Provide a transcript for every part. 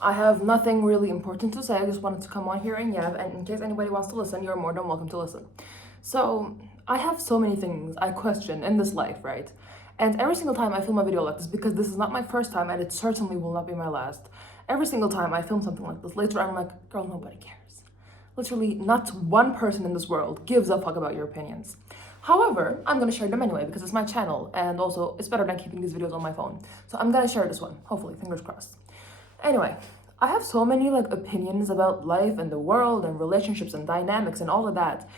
I have nothing really important to say. I just wanted to come on here and and in case anybody wants to listen, you're more than welcome to listen. So, I have so many things I question in this life, right? And every single time I film a video like this, because this is not my first time and it certainly will not be my last, every single time I film something like this, later I'm like, girl, nobody cares. Literally, not one person in this world gives a fuck about your opinions. However, I'm gonna share them anyway because it's my channel and also it's better than keeping these videos on my phone. So I'm gonna share this one, hopefully, fingers crossed. Anyway, I have so many opinions about life and the world and relationships and dynamics and all of that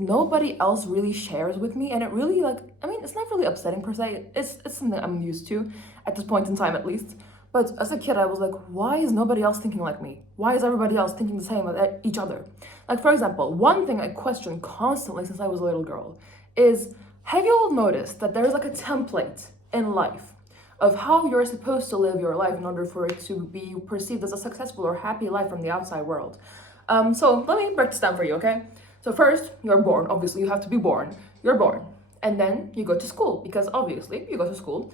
nobody else really shares with me, and it really it's not really upsetting per se. It's something I'm used to at this point in time at least. But as a kid, I was like, why is nobody else thinking like me? Why is everybody else thinking the same as each other? Like, for example, one thing I question constantly since I was a little girl is, have you all noticed that there's a template in life of how you're supposed to live your life in order for it to be perceived as a successful or happy life from the outside world? So let me break this down for you, okay? So first, you're born. Obviously, you have to be born. You're born. And then you go to school, because obviously you go to school.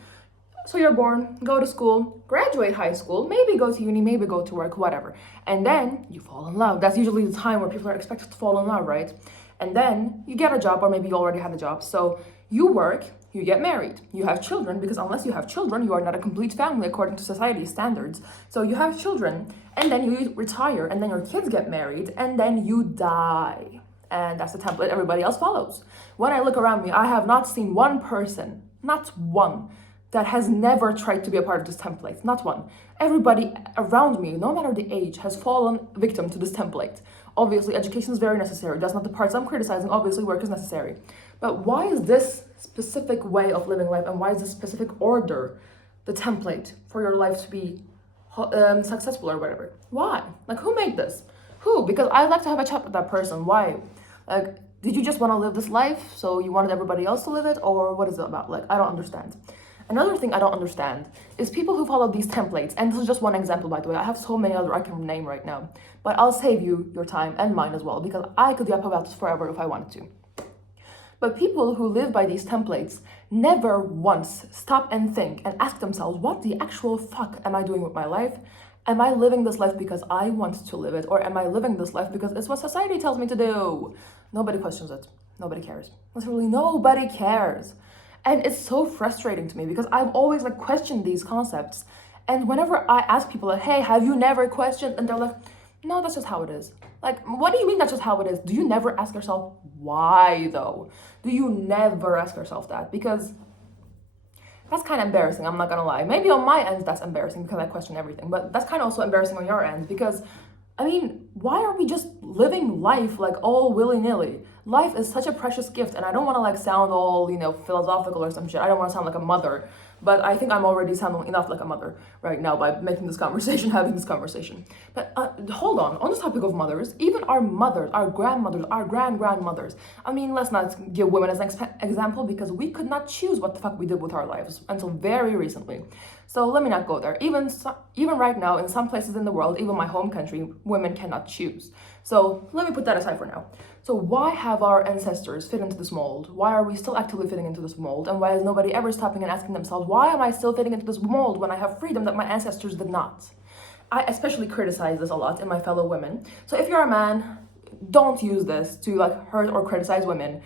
So you're born, go to school, graduate high school, maybe go to uni, maybe go to work, whatever. And then you fall in love. That's usually the time where people are expected to fall in love, right? And then you get a job, or maybe you already have a job. So you work, you get married, you have children, because unless you have children, you are not a complete family according to society's standards. So you have children, and then you retire, and then your kids get married, and then you die. And that's the template everybody else follows. When I look around me, I have not seen one person, not one, that has never tried to be a part of this template. Not one. Everybody around me, no matter the age, has fallen victim to this template. Obviously, education is very necessary. That's not the parts I'm criticizing. Obviously, work is necessary. But why is this specific way of living life, and why is this specific order the template for your life to be successful or whatever? Why? Who made this? Who? Because I'd like to have a chat with that person. Why? Did you just want to live this life so you wanted everybody else to live it? Or what is it about? I don't understand. Another thing I don't understand is people who follow these templates, and this is just one example, by the way. I have so many other I can name right now, but I'll save you your time and mine as well, because I could yap about this forever if I wanted to. But people who live by these templates never once stop and think and ask themselves, what the actual fuck am I doing with my life? Am I living this life because I want to live it, or am I living this life because it's what society tells me to do? Nobody questions it. Nobody cares. Literally nobody cares. And it's so frustrating to me because I've always questioned these concepts. And whenever I ask people hey, have you never questioned? And they're like, no, that's just how it is. What do you mean that's just how it is? Do you never ask yourself why though? Do you never ask yourself that? Because that's kind of embarrassing, I'm not gonna lie. Maybe on my end that's embarrassing because I question everything, but that's kind of also embarrassing on your end because why are we just living life all willy-nilly? Life is such a precious gift, and I don't want to sound all, philosophical or some shit. I don't want to sound like a mother, but I think I'm already sounding enough like a mother right now by making this conversation, having this conversation. But hold on this topic of mothers, even our mothers, our grandmothers, our grandmothers. Let's not give women as an example because we could not choose what the fuck we did with our lives until very recently. So let me not go there. Even right now, in some places in the world, even my home country, women cannot choose. So let me put that aside for now. So why have our ancestors fit into this mold? Why are we still actively fitting into this mold? And why is nobody ever stopping and asking themselves, why am I still fitting into this mold when I have freedom that my ancestors did not? I especially criticize this a lot in my fellow women. So if you're a man, don't use this to hurt or criticize women.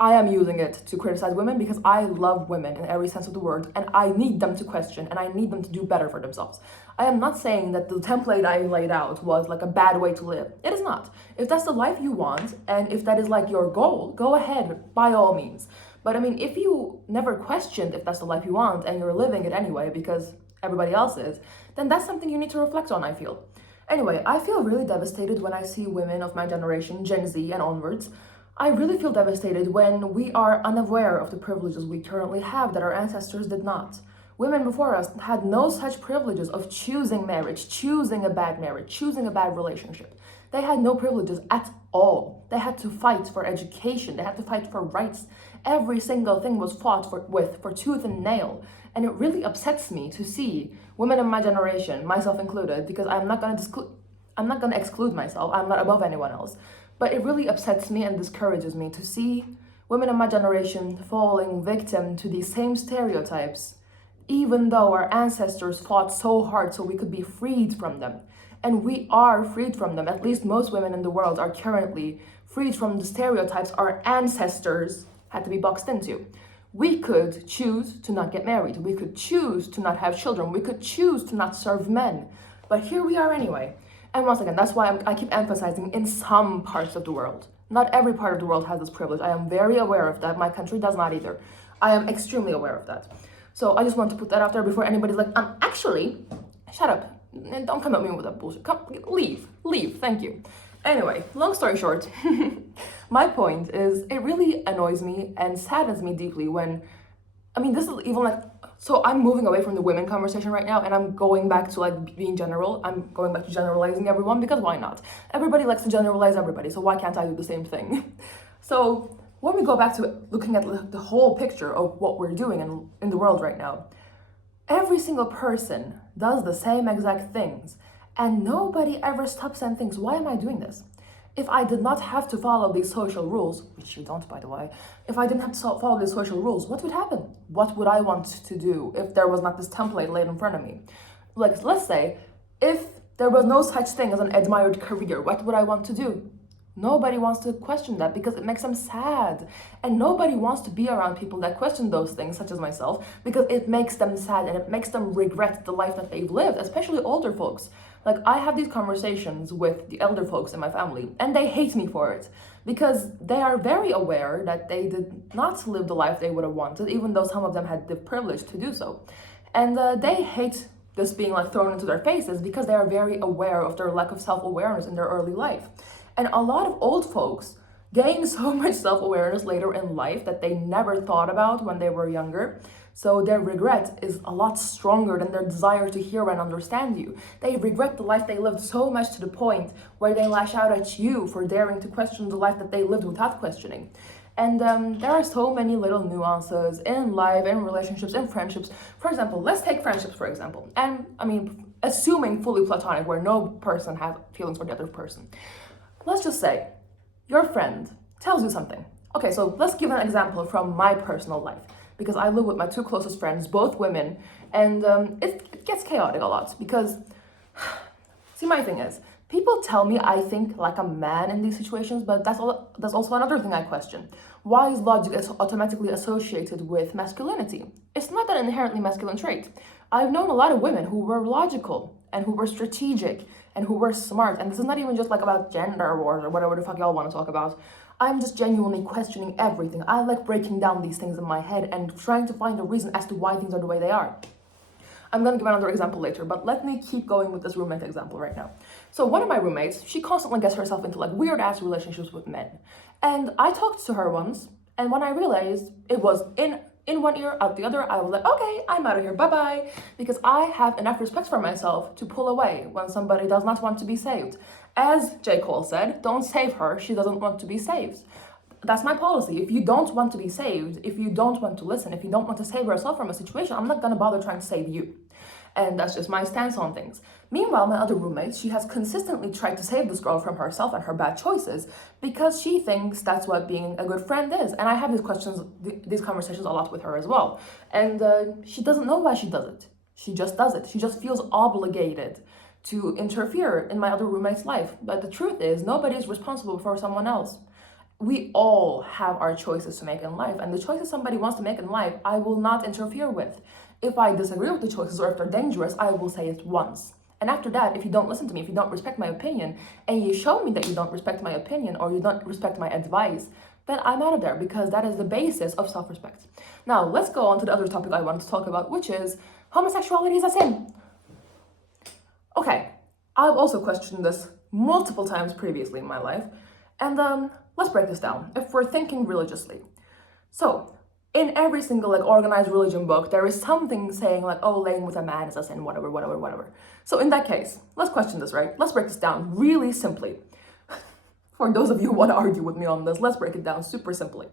I am using it to criticize women because I love women in every sense of the word, and I need them to question and I need them to do better for themselves. I am not saying that the template I laid out was a bad way to live. It is not. If that's the life you want and if that is your goal, go ahead by all means. But if you never questioned if that's the life you want and you're living it anyway because everybody else is, then that's something you need to reflect on, I feel. Anyway, I feel really devastated when I see women of my generation, Gen Z and onwards. I really feel devastated when we are unaware of the privileges we currently have that our ancestors did not. Women before us had no such privileges of choosing marriage, choosing a bad marriage, choosing a bad relationship. They had no privileges at all. They had to fight for education. They had to fight for rights. Every single thing was fought for tooth and nail. And it really upsets me to see women of my generation, myself included, because I'm not going to exclude myself. I'm not above anyone else. But it really upsets me and discourages me to see women of my generation falling victim to these same stereotypes even though our ancestors fought so hard so we could be freed from them. And we are freed from them. At least most women in the world are currently freed from the stereotypes our ancestors had to be boxed into. We could choose to not get married. We could choose to not have children. We could choose to not serve men. But here we are anyway. And once again, that's why I keep emphasizing in some parts of the world. Not every part of the world has this privilege. I am very aware of that. My country does not either. I am extremely aware of that. So I just want to put that out there before anybody's like, actually, shut up. And don't come at me with that bullshit. Come, leave, thank you. Anyway, long story short, my point is it really annoys me and saddens me deeply when, this is even like, so I'm moving away from the women conversation right now and I'm going back to like being general. I'm going back to generalizing everyone because why not? Everybody likes to generalize everybody, so why can't I do the same thing? So when we go back to looking at the whole picture of what we're doing in the world right now, every single person does the same exact things and nobody ever stops and thinks, why am I doing this? If I did not have to follow these social rules, which you don't, by the way, if I didn't have to follow these social rules, what would happen? What would I want to do if there was not this template laid in front of me? Like, let's say, if there was no such thing as an admired career, what would I want to do? Nobody wants to question that because it makes them sad. And nobody wants to be around people that question those things, such as myself, because it makes them sad and it makes them regret the life that they've lived, especially older folks. Like, I have these conversations with the elder folks in my family, and they hate me for it because they are very aware that they did not live the life they would have wanted, even though some of them had the privilege to do so. And they hate this being like thrown into their faces because they are very aware of their lack of self-awareness in their early life. And a lot of old folks gain so much self-awareness later in life that they never thought about when they were younger. So their regret is a lot stronger than their desire to hear and understand you. They regret the life they lived so much to the point where they lash out at you for daring to question the life that they lived without questioning. And there are so many little nuances in life, in relationships, in friendships. For example, let's take friendships, for example. And assuming fully platonic, where no person has feelings for the other person. Let's just say your friend tells you something. Okay, so let's give an example from my personal life, because I live with my two closest friends, both women, and it gets chaotic a lot because, see, my thing is, people tell me I think like a man in these situations, but that's also another thing I question. Why is logic automatically associated with masculinity? It's not an inherently masculine trait. I've known a lot of women who were logical and who were strategic and who were smart, and this is not even just like about gender wars or whatever the fuck y'all want to talk about. I'm just genuinely questioning everything. I like breaking down these things in my head and trying to find a reason as to why things are the way they are. I'm gonna give another example later, but let me keep going with this roommate example right now. So one of my roommates, she constantly gets herself into like weird ass relationships with men. And I talked to her once, and when I realized it was in one ear, out the other, I was like, okay, I'm out of here, bye-bye. Because I have enough respect for myself to pull away when somebody does not want to be saved. As J. Cole said, don't save her, she doesn't want to be saved. That's my policy. If you don't want to be saved, if you don't want to listen, if you don't want to save yourself from a situation, I'm not gonna bother trying to save you. And that's just my stance on things. Meanwhile, my other roommate, she has consistently tried to save this girl from herself and her bad choices because she thinks that's what being a good friend is. And I have these conversations a lot with her as well. And she doesn't know why she does it. She just does it. She just feels obligated to interfere in my other roommate's life. But the truth is, nobody is responsible for someone else. We all have our choices to make in life, and the choices somebody wants to make in life, I will not interfere with. If I disagree with the choices or if they're dangerous, I will say it once. And after that, if you don't listen to me, if you don't respect my opinion, and you show me that you don't respect my opinion or you don't respect my advice, then I'm out of there because that is the basis of self-respect. Now, let's go on to the other topic I wanted to talk about, which is homosexuality is a sin. Okay, I've also questioned this multiple times previously in my life, and let's break this down if we're thinking religiously. So, in every single like organized religion book, there is something saying like, oh, laying with a man is a sin, whatever. So in that case, let's question this, right? Let's break this down really simply. For those of you who want to argue with me on this, let's break it down super simply.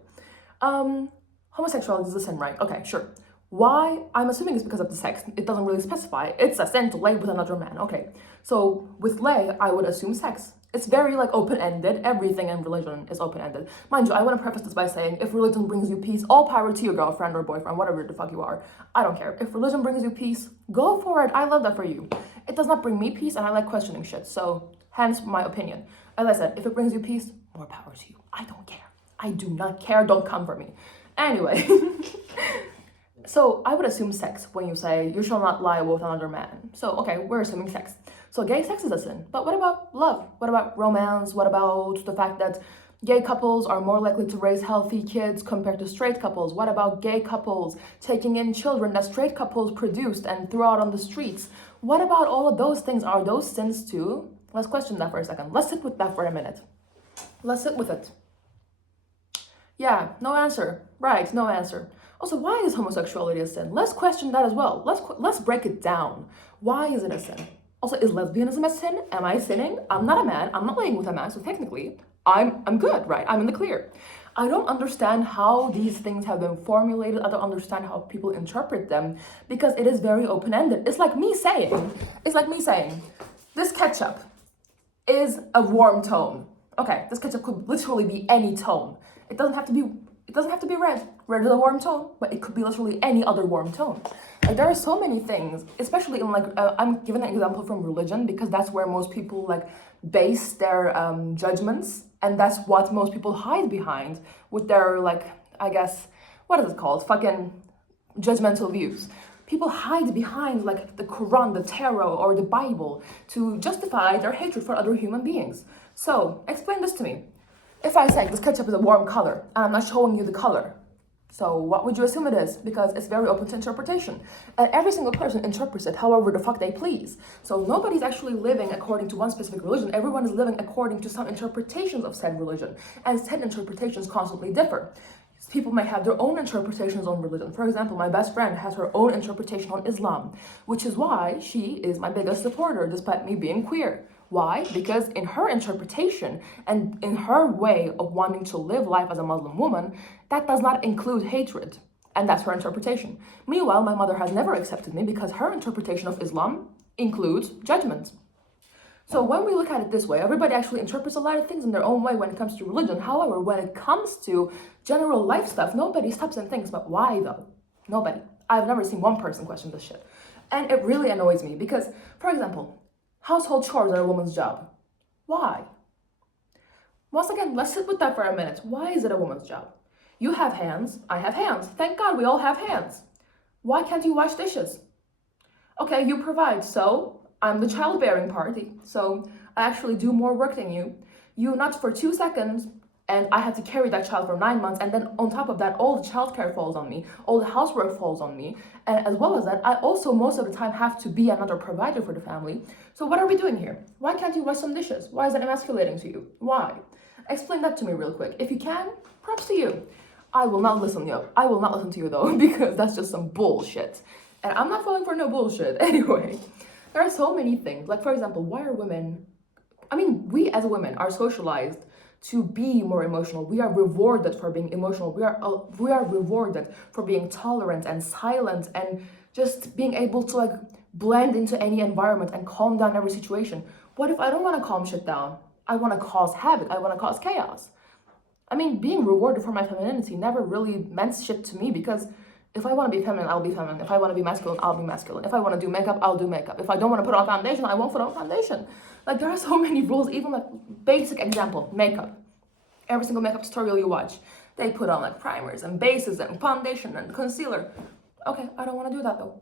Homosexuality is a sin, right? Okay, sure. Why? I'm assuming it's because of the sex. It doesn't really specify. It's a sin to lay with another man. Okay. So with lay, I would assume sex. It's very like open-ended. Everything in religion is open-ended. Mind you, I want to preface this by saying if religion brings you peace, all power to your girlfriend or boyfriend, whatever the fuck you are. I don't care. If religion brings you peace, go for it. I love that for you. It does not bring me peace, and I like questioning shit. So hence my opinion. As I said, if it brings you peace, more power to you. I don't care. I do not care. Don't come for me. Anyway. So I would assume sex when you say you shall not lie with another man. So okay, we're assuming sex. So gay sex is a sin. But what about love? What about romance? What about the fact that gay couples are more likely to raise healthy kids compared to straight couples? What about gay couples taking in children that straight couples produced and threw out on the streets? What about all of those things? Are those sins too? Let's question that for a second. Let's sit with that for a minute. Let's sit with it. Yeah, no answer. Right, no answer. Also, why is homosexuality a sin? Let's question that as well. Let's break it down. Why is it a sin? Also, is lesbianism a sin? Am I sinning? I'm not a man. I'm not laying with a man, so technically, I'm good, right? I'm in the clear. I don't understand how these things have been formulated. I don't understand how people interpret them because it is very open-ended. It's like me saying, this ketchup is a warm tone. Okay, this ketchup could literally be any tone. It doesn't have to be red. Red is a warm tone, but it could be literally any other warm tone. Like there are so many things, especially in like I'm giving an example from religion because that's where most people like base their judgments, and that's what most people hide behind with their like I guess what is it called? Fucking judgmental views. People hide behind like the Quran, the Tarot, or the Bible to justify their hatred for other human beings. So explain this to me. If I say this ketchup is a warm color and I'm not showing you the color, so what would you assume it is? Because it's very open to interpretation. And every single person interprets it however the fuck they please. So nobody's actually living according to one specific religion. Everyone is living according to some interpretations of said religion. And said interpretations constantly differ. People may have their own interpretations on religion. For example, my best friend has her own interpretation on Islam, which is why she is my biggest supporter despite me being queer. Why? Because in her interpretation and in her way of wanting to live life as a Muslim woman, that does not include hatred. And that's her interpretation. Meanwhile, my mother has never accepted me because her interpretation of Islam includes judgment. So when we look at it this way, everybody actually interprets a lot of things in their own way when it comes to religion. However, when it comes to general life stuff, nobody stops and thinks, but why though? Nobody. I've never seen one person question this shit. And it really annoys me because, for example, household chores are a woman's job. Why? Once again, let's sit with that for a minute. Why is it a woman's job? You have hands, I have hands. Thank God we all have hands. Why can't you wash dishes? Okay, you provide, so I'm the childbearing party. So I actually do more work than you. You nut for 2 seconds, and I had to carry that child for 9 months, and then on top of that, all the childcare falls on me, all the housework falls on me, and as well as that, I also most of the time have to be another provider for the family. So what are we doing here? Why can't you wash some dishes? Why is that emasculating to you? Why? Explain that to me real quick. If you can, props to you. I will not listen to you. I will not listen to you though, because that's just some bullshit. And I'm not falling for no bullshit. Anyway, there are so many things. Like for example, why are women, we as women are socialized to be more emotional. We are rewarded for being emotional. We are rewarded for being tolerant and silent and just being able to like blend into any environment and calm down every situation. What if I don't want to calm shit down? I want to cause havoc. I want to cause chaos. Being rewarded for my femininity never really meant shit to me because if I want to be feminine, I'll be feminine. If I want to be masculine, I'll be masculine. If I want to do makeup, I'll do makeup. If I don't want to put on foundation, I won't put on foundation. Like there are so many rules, even like basic example, makeup. Every single makeup tutorial you watch, they put on like primers and bases and foundation and concealer. Okay, I don't want to do that though.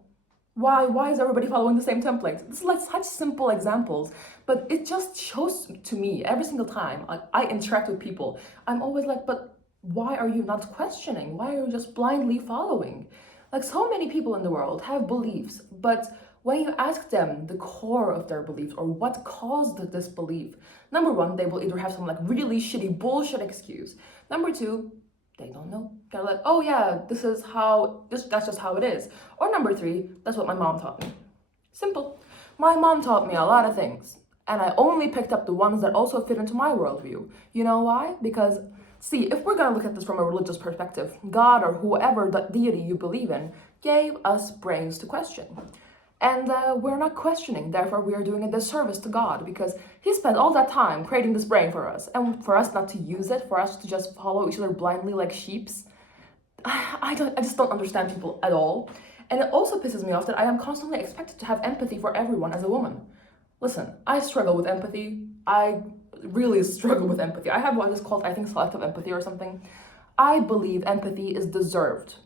Why is everybody following the same templates? It's like such simple examples, but it just shows to me every single time I interact with people. I'm always like, but why are you not questioning? Why are you just blindly following? Like so many people in the world have beliefs, but when you ask them the core of their beliefs or what caused this belief, number one, they will either have some like really shitty bullshit excuse. Number two, they don't know. They're like, oh yeah, that's just how it is. Or number three, that's what my mom taught me. Simple. My mom taught me a lot of things, and I only picked up the ones that also fit into my worldview. You know why? Because see, if we're gonna look at this from a religious perspective, God or whoever the deity you believe in gave us brains to question. And we're not questioning. Therefore, we are doing a disservice to God because He spent all that time creating this brain for us. And for us not to use it, for us to just follow each other blindly like sheeps, I just don't understand people at all. And it also pisses me off that I am constantly expected to have empathy for everyone as a woman. Listen, I struggle with empathy. I really struggle with empathy. I have what is called, I think, selective empathy or something. I believe empathy is deserved.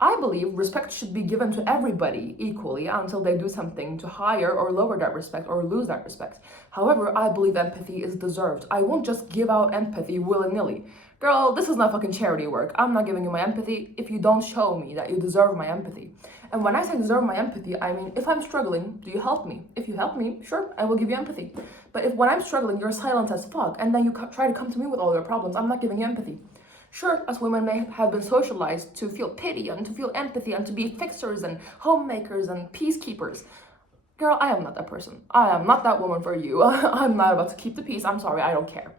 I believe respect should be given to everybody equally until they do something to higher or lower that respect or lose that respect. However, I believe empathy is deserved. I won't just give out empathy willy-nilly. Girl, this is not fucking charity work. I'm not giving you my empathy if you don't show me that you deserve my empathy. And when I say deserve my empathy, I mean, if I'm struggling, do you help me? If you help me, sure, I will give you empathy. But if when I'm struggling, you're silent as fuck, and then you try to come to me with all your problems, I'm not giving you empathy. Sure, us women may have been socialized to feel pity and to feel empathy and to be fixers and homemakers and peacekeepers. Girl, I am not that person. I am not that woman for you. I'm not about to keep the peace. I'm sorry, I don't care.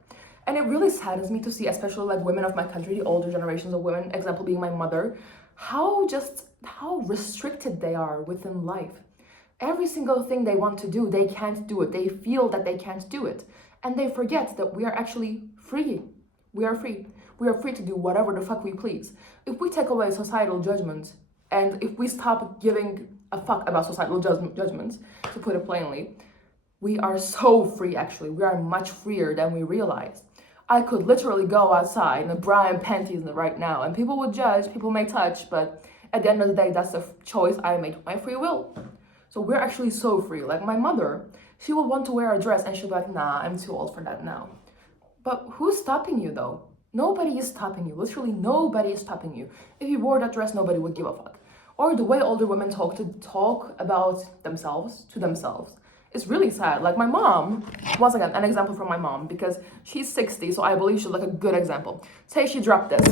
And it really saddens me to see, especially like women of my country, the older generations of women, example being my mother, how restricted they are within life. Every single thing they want to do, they can't do it. They feel that they can't do it. And they forget that we are actually free. We are free. We are free to do whatever the fuck we please. If we take away societal judgment, and if we stop giving a fuck about societal judgments, to put it plainly, we are so free, actually. We are much freer than we realize. I could literally go outside in a bra and panties right now, and people would judge, people may touch, but at the end of the day, that's the choice I made with my free will. So we're actually so free. Like my mother, she will want to wear a dress, and she'll be like, nah, I'm too old for that now. But who's stopping you, though? Nobody is stopping you. Literally nobody is stopping you. If you wore that dress, nobody would give a fuck. Or the way older women talk about themselves to themselves. It's really sad. Like my mom, once again, an example from my mom, because she's 60, so I believe she's like a good example. Say she dropped this.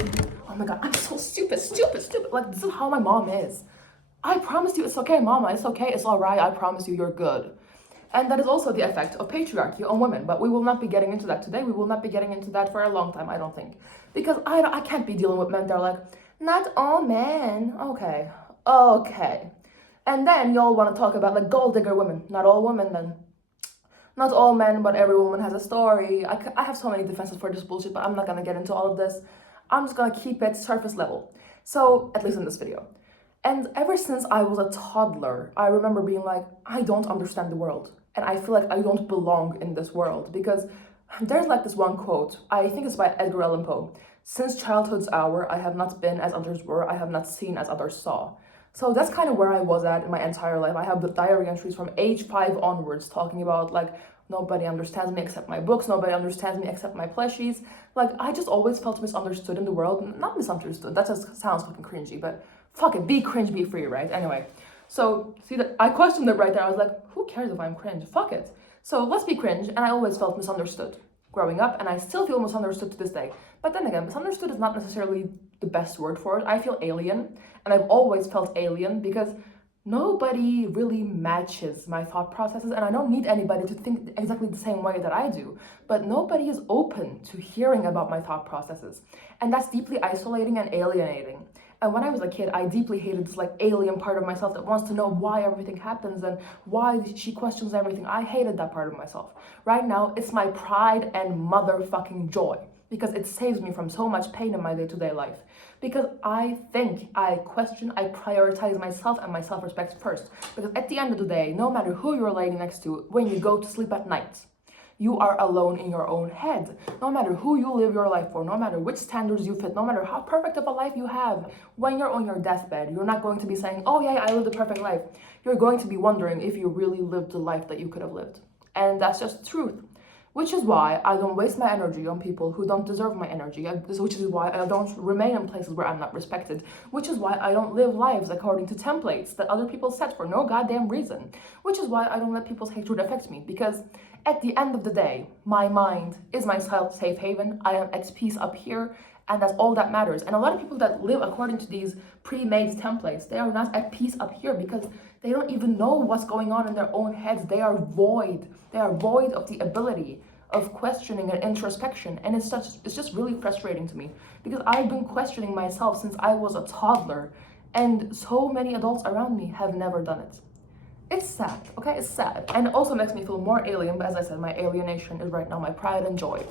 Oh my God, I'm so stupid. Like this is how my mom is. I promise you it's okay, mama. It's okay. It's all right. I promise you you're good. And that is also the effect of patriarchy on women. But we will not be getting into that today. We will not be getting into that for a long time, I don't think. Because I can't be dealing with men that are like, not all men. Okay. And then y'all want to talk about like gold digger women. Not all women then. Not all men, but every woman has a story. I have so many defenses for this bullshit, but I'm not going to get into all of this. I'm just going to keep it surface level. So, at least in this video. And ever since I was a toddler, I remember being like, I don't understand the world. And I feel like I don't belong in this world. Because there's like this one quote, I think it's by Edgar Allan Poe. Since childhood's hour, I have not been as others were, I have not seen as others saw. So that's kind of where I was at in my entire life. I have the diary entries from age 5 onwards talking about like, nobody understands me except my books, nobody understands me except my plushies. Like, I just always felt misunderstood in the world. Not misunderstood, that just sounds fucking cringy, but fuck it, be cringe, be free, right? Anyway, so see that I questioned it right there. I was like, who cares if I'm cringe? Fuck it. So let's be cringe, and I always felt misunderstood growing up, and I still feel misunderstood to this day. But then again, misunderstood is not necessarily the best word for it. I feel alien, and I've always felt alien because nobody really matches my thought processes, and I don't need anybody to think exactly the same way that I do, but nobody is open to hearing about my thought processes, and that's deeply isolating and alienating. And when I was a kid, I deeply hated this like alien part of myself that wants to know why everything happens and why she questions everything. I hated that part of myself. Right now, it's my pride and motherfucking joy because it saves me from so much pain in my day-to-day life. Because I think, I question, I prioritize myself and my self-respect first. Because at the end of the day, no matter who you're laying next to, when you go to sleep at night, you are alone in your own head. No matter who you live your life for, no matter which standards you fit, no matter how perfect of a life you have, when you're on your deathbed, you're not going to be saying, oh yeah, I lived a perfect life. You're going to be wondering if you really lived the life that you could have lived. And that's just truth. Which is why I don't waste my energy on people who don't deserve my energy. Which is why I don't remain in places where I'm not respected. Which is why I don't live lives according to templates that other people set for no goddamn reason. Which is why I don't let people's hatred affect me. Because at the end of the day, my mind is my safe haven. I am at peace up here, and that's all that matters. And a lot of people that live according to these pre-made templates, they are not at peace up here because they don't even know what's going on in their own heads. They are void. They are void of the ability of questioning and introspection. And it's just really frustrating to me because I've been questioning myself since I was a toddler, and so many adults around me have never done it. It's sad, okay? It's sad. And it also makes me feel more alien, but as I said, my alienation is right now my pride and joy.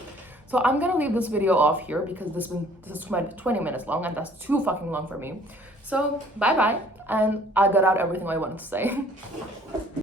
So I'm gonna leave this video off here because this is 20 minutes long, and that's too fucking long for me. So bye bye, and I got out everything I wanted to say.